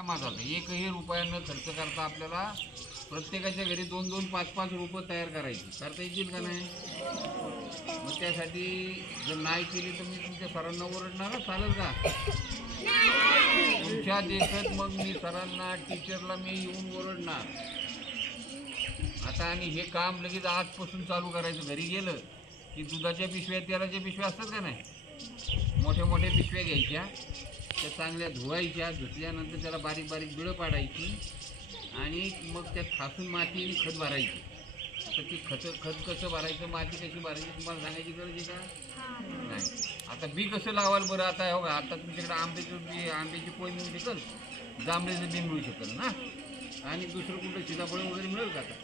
कामात आता एकही रुपया न खर्च करता आपल्याला प्रत्येकाच्या घरी 2-2, 5-5 रोपं तयार करायची. करता येतील का नाही? मग त्यासाठी जर नाही केली तर मी तुमच्या सरांना ओरडणार. चालेल का? तुमच्या देशात मग मी सरांना, टीचरला मी येऊन ओरडणार. आता आणि हे काम लगेच आजपासून चालू करायचं. घरी गेलं की दुधाच्या पिशव्या, तेलाच्या पिशव्या असतात का नाही, मोठ्या मोठ्या पिशव्या घ्यायच्या, त्या चांगल्या धुवायच्या. धुतल्यानंतर त्याला बारीक बारीक बिळं पाडायची आणि मग त्यात खासून माती आणि खत भरायची. तर ती खत कसं भरायचं, माती कशी भरायची तुम्हाला सांगायची गरज आहे का? नाही. आता बी कसं लावाल बरं? आता हो का, आता तुमच्याकडे आंब्याची पोय मिळू शकेल, जांभळीचं बी मिळू शकेल ना, आणि दुसरं कुठं सीताफळ वगैरे मिळेल का आता?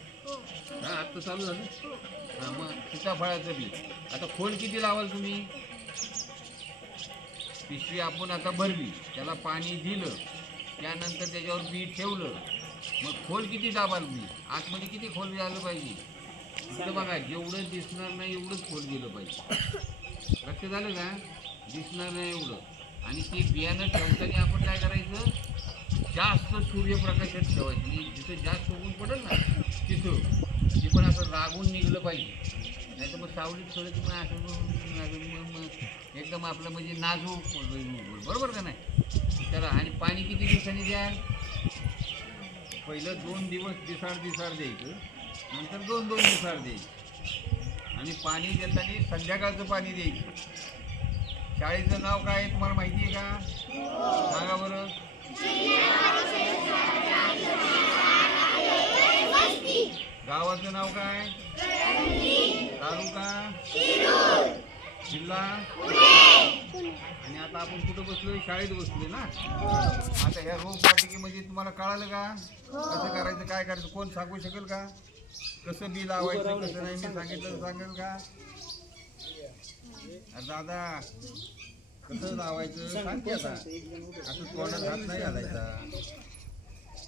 हां, आत्ता चालू झालं. हां, मग सीताफळाचं बी आता खोल किती लावाल तुम्ही? पिशवी आपण आता भरली, त्याला पाणी दिलं, त्यानंतर त्याच्यावर बी ठेवलं, मग खोल किती दाबाल? बी आतमध्ये किती खोल झालं पाहिजे? इकडं बघा, जेवढं दिसणार नाही एवढंच खोल गेलं पाहिजे. लक्ष झालं का? दिसणार नाही एवढं. आणि ते बियाणं ठेवताना आपण काय करायचं, जास्त सूर्यप्रकाशात ठेवायचं. जिथं जास्त ऊन पडेल ना तिथं ते पण असं लागून निघलं पाहिजे. नाही तर मग सावलीत थोडं की मग एकदम आपलं म्हणजे नाजूक, बरोबर का नाही? त्याला आणि पाणी किती दिवसांनी द्याल? पहिलं 2 दिवस दिसाड द्यायचं, नंतर 2-2 दिसाड द्यायचं. आणि पाणी देताना संध्याकाळचं पाणी द्यायचं. शाळेचं नाव काय आहे तुम्हाला माहिती आहे का? सांगा बरं. गावाचं नाव काय? तालुका, जिल्हा. आणि आता आपण कुठं बसलोय? शाळेत बसलोय ना. आता ह्या रोपवाटिकेमध्ये तुम्हाला कळालं का कसं करायचं, काय करायचं? कोण सांगू शकेल का? कसं बी लावायचं, कसं नाही? मी सांगितलं सांगेल का? दादा कसं लावायचं सांगते. आता असं तोंडात हात नाही घालायचा.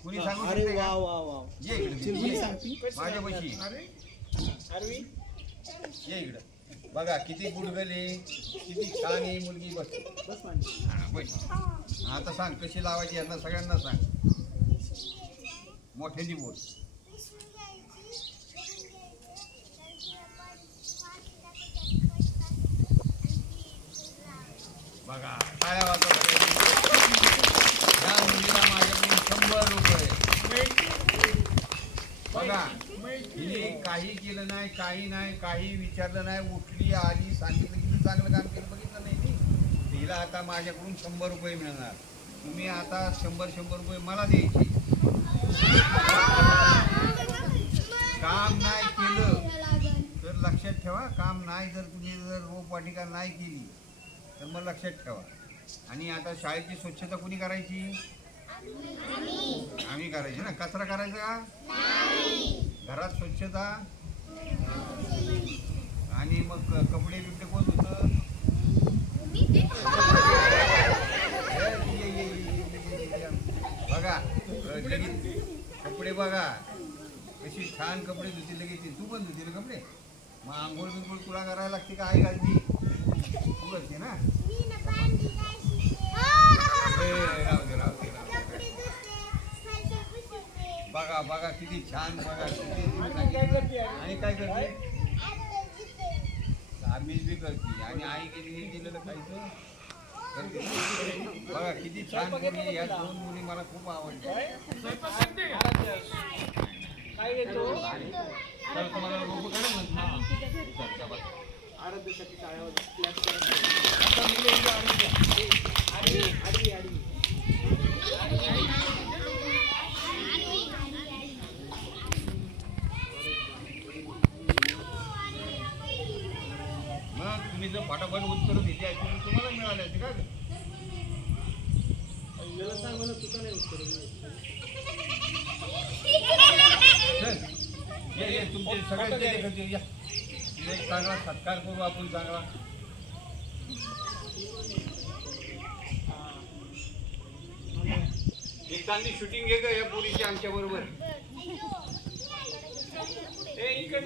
कुणी सांगू शकते का? ये इकडे माझ्यापाशी, ये इकडं. बघा किती गुडगले, किती छान आहे मुलगी. बस आता सांग कशी लावायची, यांना सगळ्यांना सांग. मोठ्याची बोल. बघा टाळ्या वाजवा. या मुलीला माझ्याकडून 100 रुपये. बघा हिने काही केलं नाही, काही नाही, काही विचारलं नाही, उठली आली, सांगितलं किती चांगलं काम केलं बघितलं नाही मी. हिला आता माझ्याकडून 100 रुपये मिळणार. तुम्ही आता 100 रुपये मला द्यायचे. काम नाही केलं तर लक्षात ठेवा, काम नाही जर तुम्ही जर रोपवाटिका नाही केली तर मग लक्षात ठेवा. आणि आता शाळेची स्वच्छता कुणी करायची? आम्ही करायची ना. कचरा करायचा का? घरात स्वच्छता. आणि मग कपडे बिपडे कोण होतं? बघा लगेच कपडे बघा कशी छान कपडे धुतील लगेच. तू पण धुतील कपडे? मग आंघोळ बिंघोळ तुला करायला लागते का आई घालती? तू करते ना. बघा बघा किती छान. बघा आणि काय करते? आम्ही बी करते. आणि आई गेली दिलेलं खायचं करते. बघा किती छान मुली. या 2 मुली मला खूप आवडतात. तर तुम्हाला रोप काढा ना. मग तुम्ही जर फटाफट उत्तर दिली असतील तुम्हाला मिळाले असते का? तुमचे सगळ्यांचे एक चांगला सत्कार करू आपण. चांगला एक चांगली शूटिंग घे का या पोरीची आमच्या बरोबर. इकडून